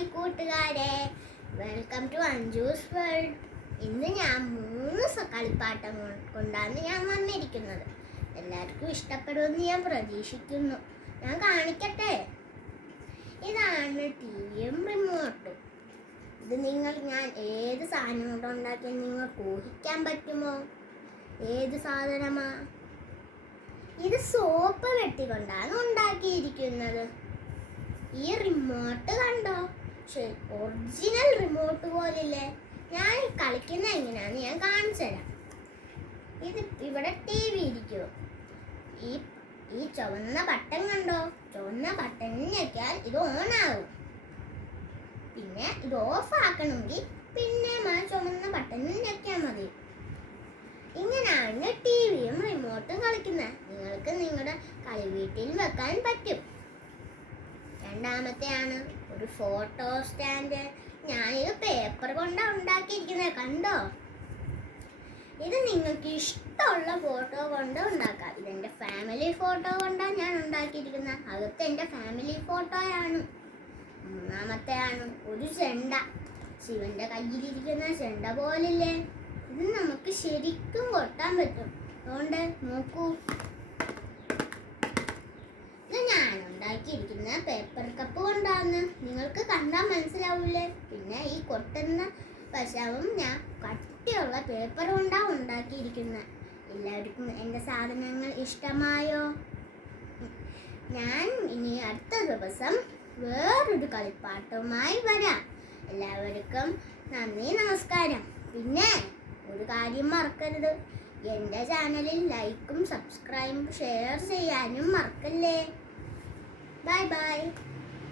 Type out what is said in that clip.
Hi കൂട്ടുകാരെ, welcome to Anju's world. ഇന്ന് ഞാൻ 3 കളിപ്പാട്ടം കൊണ്ടാണ് ഞാൻ വന്നിരിക്കുന്നത്. എല്ലാവർക്കും ഇഷ്ടപ്പെടുമെന്ന് ഞാൻ പ്രതീക്ഷിക്കുന്നു. ഞാൻ കാണിക്കട്ടെ. ഇതാണ് ടിവിയും റിമോട്ടും. ഇത് ഞാൻ ഏത് സാധനം കൊണ്ടുണ്ടാക്കിയാൽ നിങ്ങൾക്ക് ഊഹിക്കാൻ പറ്റുമോ? ഏത് സാധനമാ? ഇത് സോപ്പ് വെട്ടിക്കൊണ്ടാണ് ഉണ്ടാക്കിയിരിക്കുന്നത്. ഈ റിമോട്ട് കണ്ടോ? ഒറിജിനൽ റിമോട്ട് പോലില്ലേ? ഞാൻ കളിക്കുന്ന എങ്ങനെയാന്ന് ഞാൻ കാണിച്ചു തരാം. ഇവിടെ TV ഇരിക്കും. ഈ ചുവന്ന ബട്ടൺ കണ്ടോ? ചുവന്ന ബട്ടൺ ഞെക്കിയാൽ ഇത് ഓൺ ആകും. പിന്നെ ഇത് ഓഫ് ആക്കണമെങ്കിൽ പിന്നെ ചുവന്ന ബട്ടൺ ഞെക്കിയാൽ മതി. ഇങ്ങനെയാണ് ടിവിയും റിമോട്ടും കളിക്കുന്നത്. നിങ്ങൾക്ക് നിങ്ങളുടെ കളിവീട്ടിൽ വെക്കാൻ പറ്റും. രണ്ടാമത്തെയാണ് ഒരു ഫോട്ടോ സ്റ്റാൻഡ്. ഞാനിത് പേപ്പർ കൊണ്ടാണ് ഉണ്ടാക്കിയിരിക്കുന്നത്. കണ്ടോ? ഇത് നിങ്ങൾക്ക് ഇഷ്ടമുള്ള ഫോട്ടോ കൊണ്ട് ഉണ്ടാക്കാം. ഇതെൻ്റെ ഫാമിലി ഫോട്ടോ കൊണ്ടാണ് ഞാൻ ഉണ്ടാക്കിയിരിക്കുന്നത്. അകത്ത് എൻ്റെ ഫാമിലി ഫോട്ടോയാണ്. മൂന്നാമത്തെയാണ് ഒരു ചെണ്ട. ശിവന്റെ കയ്യിലിരിക്കുന്ന ചെണ്ട പോലില്ലേ? ഇത് നമുക്ക് ശരിക്കും കൊട്ടാൻ പറ്റും. അതുകൊണ്ട് നോക്കൂ, ഞാൻ ഉണ്ടാക്കിയിരിക്കുന്ന പേപ്പർ കപ്പ് കൊണ്ടാണ്. നിങ്ങൾക്ക് കണ്ടാൽ മനസ്സിലാവൂലേ? പിന്നെ ഈ കൊട്ടുന്ന വശവും ഞാൻ കട്ടിയുള്ള പേപ്പർ കൊണ്ടാണ് ഉണ്ടാക്കിയിരിക്കുന്നത്. എല്ലാവർക്കും എൻ്റെ സാധനങ്ങൾ ഇഷ്ടമായോ? ഞാൻ ഇനി അടുത്ത ദിവസം വേറൊരു കളിപ്പാട്ടവുമായി വരാം. എല്ലാവർക്കും നന്ദി, നമസ്കാരം. പിന്നെ ഒരു കാര്യം മറക്കരുത്, എൻ്റെ ചാനലിൽ ലൈക്കും സബ്സ്ക്രൈബും ഷെയർ ചെയ്യാനും മറക്കല്ലേ. Bye bye.